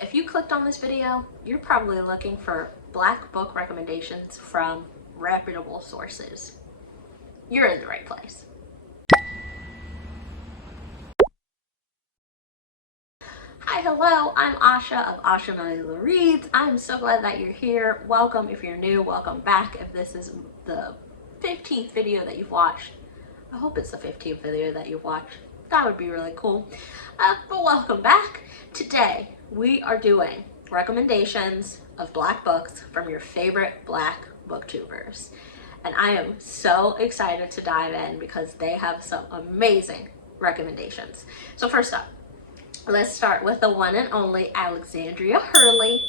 If you clicked on this video, you're probably looking for Black book recommendations from reputable sources. You're in the right place. Hi, hello, I'm Asha of Mina Reads. I'm so glad that you're here. Welcome if you're new, welcome back if this is the 15th video that you've watched. I hope it's the 15th video that you've watched. That would be really cool. But welcome back. Today, we are doing recommendations of Black books from your favorite Black booktubers. And I am so excited to dive in because they have some amazing recommendations. So first up, let's start with the one and only Alexandria Hurly.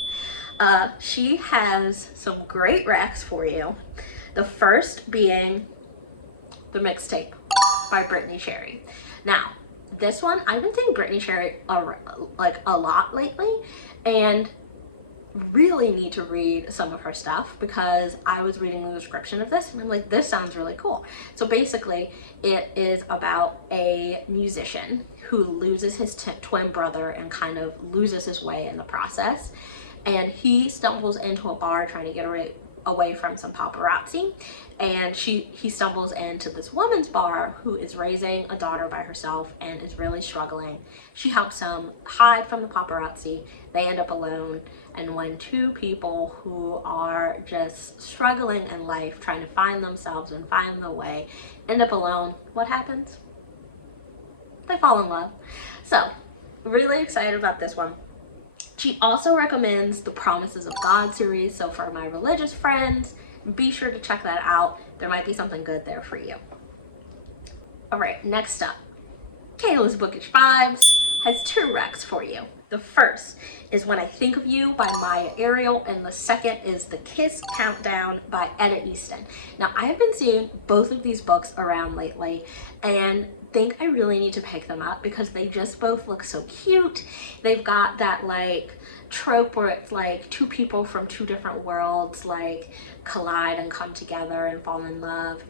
She has some great recs for you. The first being The Mixtape by Bethany No Shade. Now, this one, I've been seeing Bethany No Shade a lot lately, and really need to read some of her stuff because I was reading the description of this and I'm like, this sounds really cool. So basically, it is about a musician who loses his twin brother and kind of loses his way in the process. And he stumbles into a bar trying to get away from some paparazzi, and he stumbles into this woman's bar who is raising a daughter by herself and is really struggling. She helps him hide from the paparazzi. They end up alone, and when two people who are just struggling in life, trying to find themselves and find the way, end up alone, what happens? They fall in love. So really excited about this one. She also recommends the Promises of God series, so for my religious friends, be sure to check that out. There might be something good there for you. All right, next up, Kayla's Bookish Vibes has two recs for you. The first is When I Think of You by Maya Ariel, and the second is The Kiss Countdown by Etta Easton. Now, I have been seeing both of these books around lately and think I really need to pick them up because they just both look so cute. They've got that like trope where it's like two people from two different worlds like collide and come together and fall in love.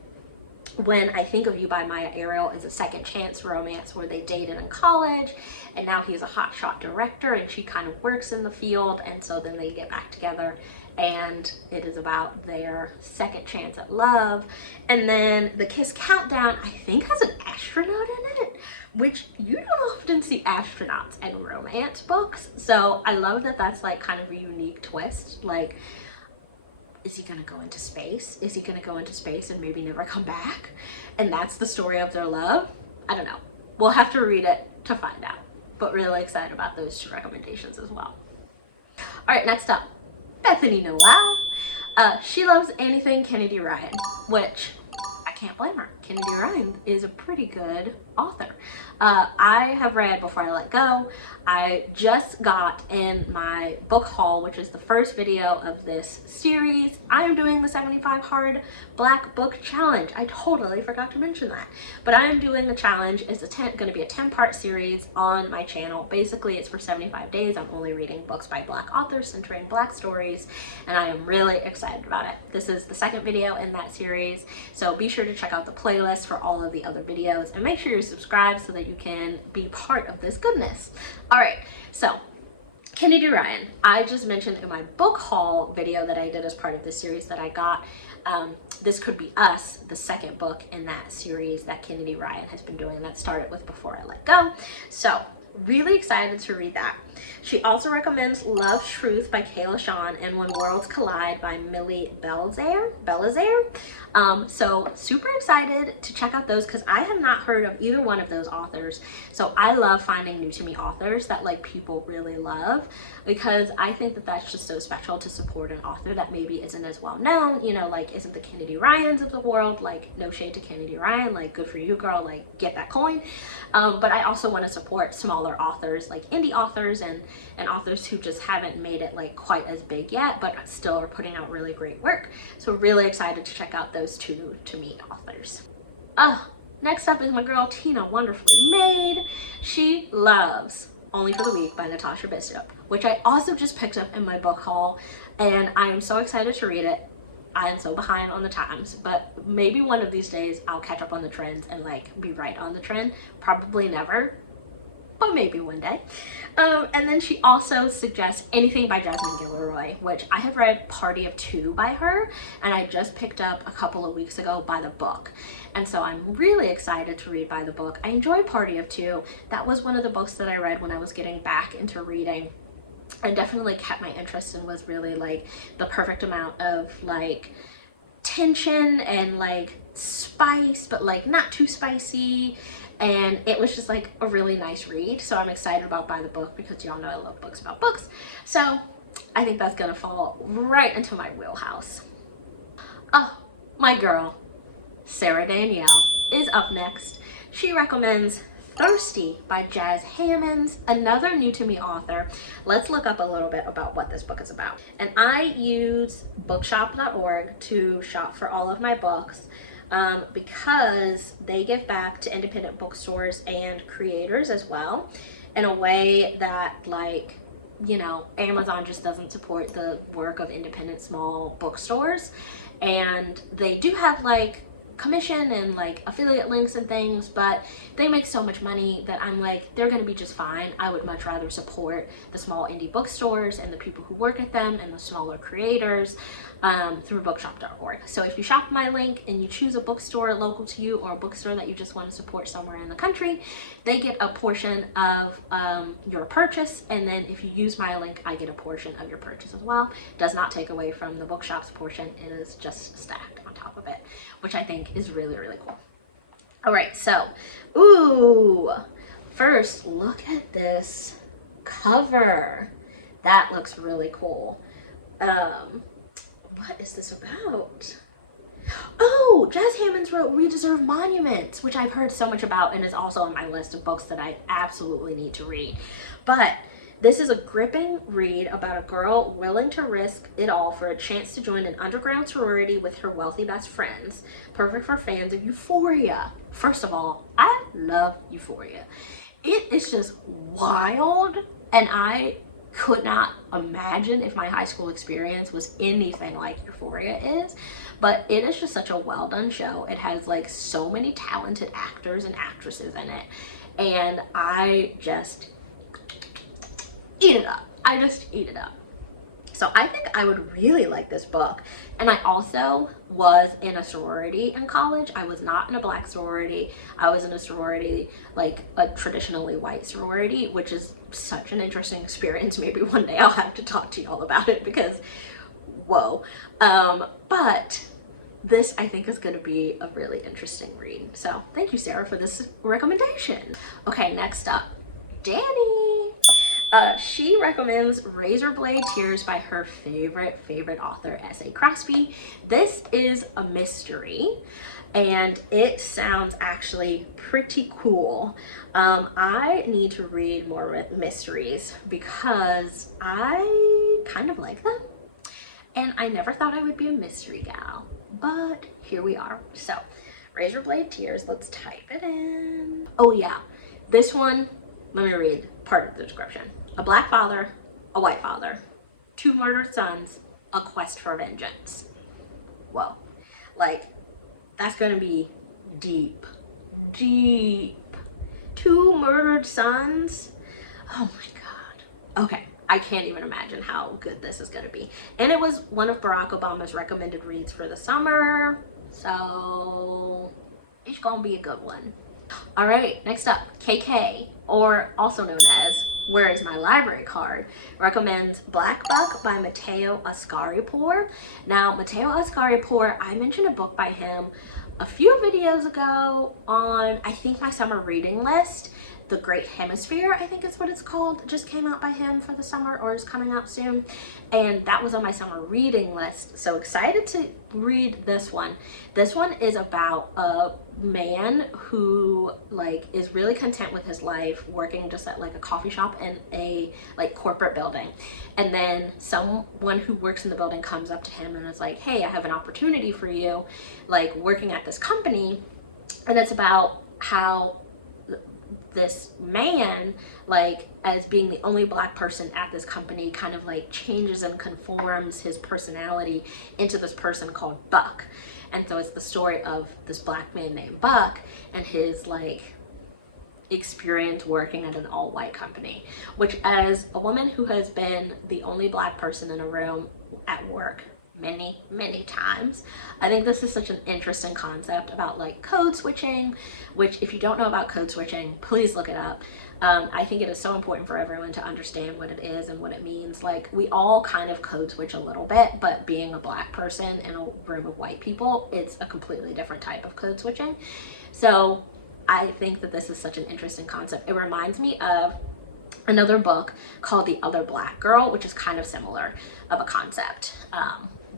When I Think of You by Maya Ariel is a second chance romance where they dated in college and now he's a hotshot director and she kind of works in the field, and so then they get back together and it is about their second chance at love. And then The Kiss Countdown, I think, has an astronaut in it, which you don't often see astronauts in romance books, so I love that that's like kind of a unique twist. Like, is he gonna go into space? Is he gonna go into space and maybe never come back? And that's the story of their love? I don't know. We'll have to read it to find out. But really excited about those two recommendations as well. All right, next up, Bethany No Shade. She loves anything Kennedy Ryan, which I can't blame her. Kennedy Ryan is a pretty good author. I have read Before I Let Go. I just got in my book haul, which is the first video of this series. I am doing the 75 hard Black book challenge. I totally forgot to mention that. But I am doing the challenge. It's going to be a 10-part series on my channel. Basically, it's for 75 days. I'm only reading books by Black authors centering Black stories, and I am really excited about it. This is the second video in that series, so be sure to check out the playlist for all of the other videos and make sure you're subscribed so that you can be part of this goodness. All right, so Kennedy Ryan, I just mentioned in my book haul video that I did as part of this series that I got This Could Be Us, the second book in that series that Kennedy Ryan has been doing that started with Before I Let Go. So really excited to read that. She also recommends Love Truth by Kayla and When Worlds Collide by Millie Belizaire. So super excited to check out those because I have not heard of either one of those authors. So I love finding new to me authors that like people really love, because I think that that's just so special to support an author that maybe isn't as well known, you know, like isn't the Kennedy Ryans of the world. Like, no shade to Kennedy Ryan, like good for you, girl, like get that coin. But I also want to support smaller authors, like indie authors and authors who just haven't made it like quite as big yet, but still are putting out really great work. So really excited to check out those two to me authors. Next up is my girl Tina Wonderfully Made. She loves Only for the Week by Natasha Bishop, which I also just picked up in my book haul, and I am so excited to read it. I am so behind on the times, but maybe one of these days I'll catch up on the trends and like be right on the trend. Probably never, but maybe one day. And then she also suggests anything by Jasmine Gilroy, which I have read Party of Two by her, and I just picked up a couple of weeks ago By the Book. And so I'm really excited to read By the Book. I enjoyed Party of Two. That was one of the books that I read when I was getting back into reading, and definitely kept my interest and was really like the perfect amount of like tension and like spice, but like not too spicy. And it was just like a really nice read. So I'm excited about By the Book because y'all know I love books about books. So I think that's gonna fall right into my wheelhouse. Oh, my girl, Sarah Danielle, is up next. She recommends Thirsty by Jazz Hammonds, another new to me author. Let's look up a little bit about what this book is about. And I use bookshop.org to shop for all of my books because they give back to independent bookstores and creators as well in a way that, like, you know, Amazon just doesn't support the work of independent small bookstores. And they do have like commission and like affiliate links and things, but they make so much money that I'm like, they're gonna be just fine. I would much rather support the small indie bookstores and the people who work at them and the smaller creators through bookshop.org. So if you shop my link and you choose a bookstore local to you or a bookstore that you just want to support somewhere in the country, they get a portion of your purchase, and then if you use my link, I get a portion of your purchase as well. Does not take away from the bookshop's portion. It is just stacked on top of it, which I think is really, really cool. All right, so, ooh, first look at this cover. That looks really cool. What is this about? Oh, Jazz Hammonds wrote We Deserve Monuments, which I've heard so much about and is also on my list of books that I absolutely need to read. But this is a gripping read about a girl willing to risk it all for a chance to join an underground sorority with her wealthy best friends. Perfect for fans of Euphoria. First of all, I love Euphoria. It is just wild, and I could not imagine if my high school experience was anything like Euphoria is, but it is just such a well done show. It has like so many talented actors and actresses in it, and I just eat it up. I just eat it up. So I think I would really like this book. And I also was in a sorority in college. I was not in a black sorority. I was in a sorority, like a traditionally white sorority, which is such an interesting experience. Maybe one day I'll have to talk to y'all about it because, whoa. But this I think is going to be a really interesting read. So thank you, Sarah, for this recommendation. Okay, next up, Danny. She recommends Razorblade Tears by her favorite author, S.A. Crosby. This is a mystery, and it sounds actually pretty cool. I need to read more mysteries because I kind of like them, and I never thought I would be a mystery gal, but here we are. So, Razorblade Tears, let's type it in. Oh yeah, this one, let me read part of the description. A black father, a white father, two murdered sons, a quest for vengeance. Whoa. Like, that's gonna be deep. Deep. Two murdered sons? Oh my god. Okay, I can't even imagine how good this is gonna be. And it was one of Barack Obama's recommended reads for the summer, so it's gonna be a good one. All right, next up, KK, or also known as Where Is My Library Card, recommends Black Buck by Mateo Ascaripour. Now, Mateo Ascaripour, I mentioned a book by him a few videos ago on, I think, my summer reading list. The Great Hemisphere, I think is what it's called, just came out by him for the summer or is coming out soon, and that was on my summer reading list. So excited to read this one. This one is about a man who like is really content with his life working just at like a coffee shop in a like corporate building, and then someone who works in the building comes up to him and is like, hey, I have an opportunity for you, like working at this company. And it's about how this man, like as being the only black person at this company, kind of like changes and conforms his personality into this person called Buck. And so it's the story of this black man named Buck and his like experience working at an all-white company, which, as a woman who has been the only Black person in a room at work many times, I think this is such an interesting concept about like code switching, which if you don't know about code switching, please look it up. I think it is so important for everyone to understand what it is and what it means. Like, we all kind of code switch a little bit, but being a Black person in a room of white people, it's a completely different type of code switching. So I think that this is such an interesting concept. It reminds me of another book called The Other Black Girl, which is kind of similar of a concept.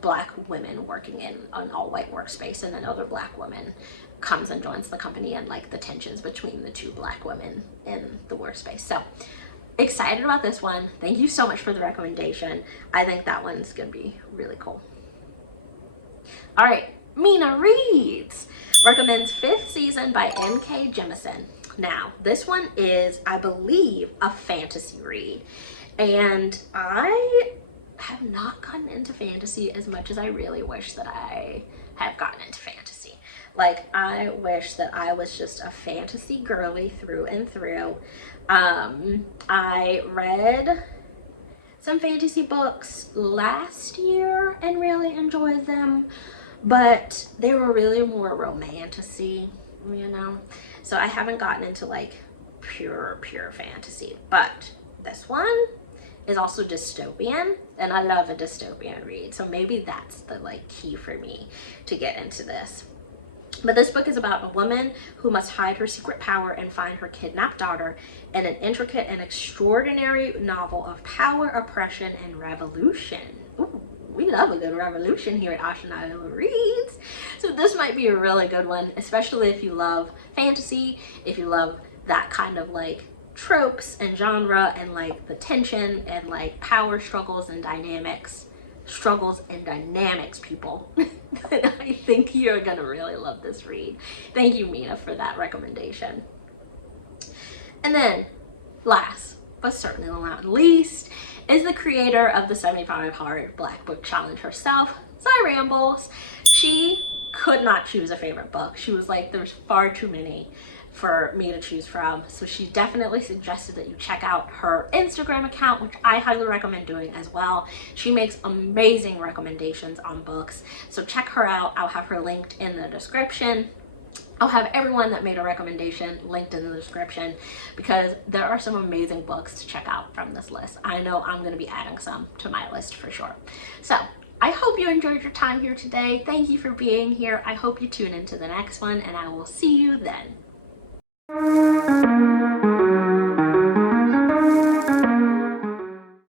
Black women working in an all-white workspace, and another Black woman comes and joins the company, and like the tensions between the two Black women in the workspace. So excited about this one. Thank you so much for the recommendation. I think that one's gonna be really cool. All right, Mina Reads recommends 5th Season by N.K. Jemisin. Now, this one is, I believe, a fantasy read, and I have not gotten into fantasy as much as I really wish that I have gotten into fantasy. Like, I wish that I was just a fantasy girly through and through. I read some fantasy books last year and really enjoyed them, but they were really more romantasy, you know? So I haven't gotten into like pure fantasy, but this one is also dystopian, and I love a dystopian read, so maybe that's the like key for me to get into this. But this book is about a woman who must hide her secret power and find her kidnapped daughter in an intricate and extraordinary novel of power, oppression, and revolution. Ooh, we love a good revolution here at Alexandria Reads. So this might be a really good one, especially if you love fantasy, if you love that kind of like tropes and genre and like the tension and like power struggles and dynamics, people. I think you're gonna really love this read. Thank you, Mina, for that recommendation. And then last but certainly not least is the creator of the 75 Hard Black Book Challenge herself, Rambles. She could not choose a favorite book. She was like, there's far too many for me to choose from, so she definitely suggested that you check out her Instagram account, which I highly recommend doing as well. She makes amazing recommendations on books, so check her out. I'll have her linked in the description. I'll have everyone that made a recommendation linked in the description, because there are some amazing books to check out from this list. I know I'm going to be adding some to my list for sure. So I hope you enjoyed your time here today. Thank you for being here. I hope you tune into the next one, and I will see you then.